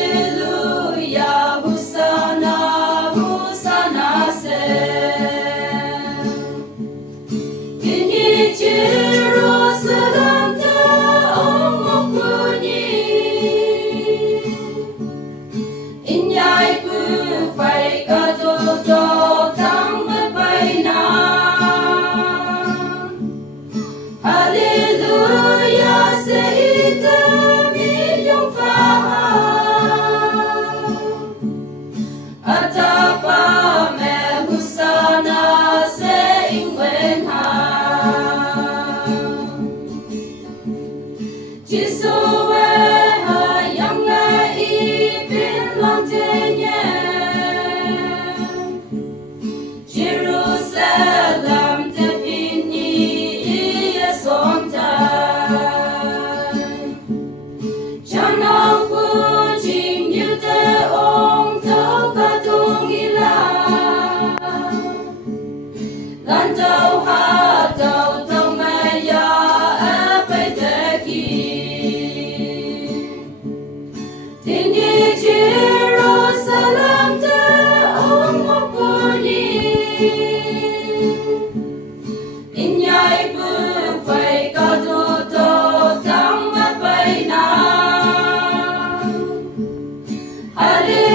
Hallelujah, Hosanna, Hosanna say. Kini Jerusalem ta omokuni. Inyai pu fai ka do tang mai na. Hallelujah, say ita milyong fa. Atapa me Hosanna say ingwen ha. Jisuwe ha yang ipin lang tenye. Jerusalem te pini sontai. Chanau ku jing yu te ong tau ka tung ila. Lan tau ha tau maya apai te ki. Tini Jerusalem te ong mokuni. Inyai pu fai ka do tang mapai na. Hallelujah.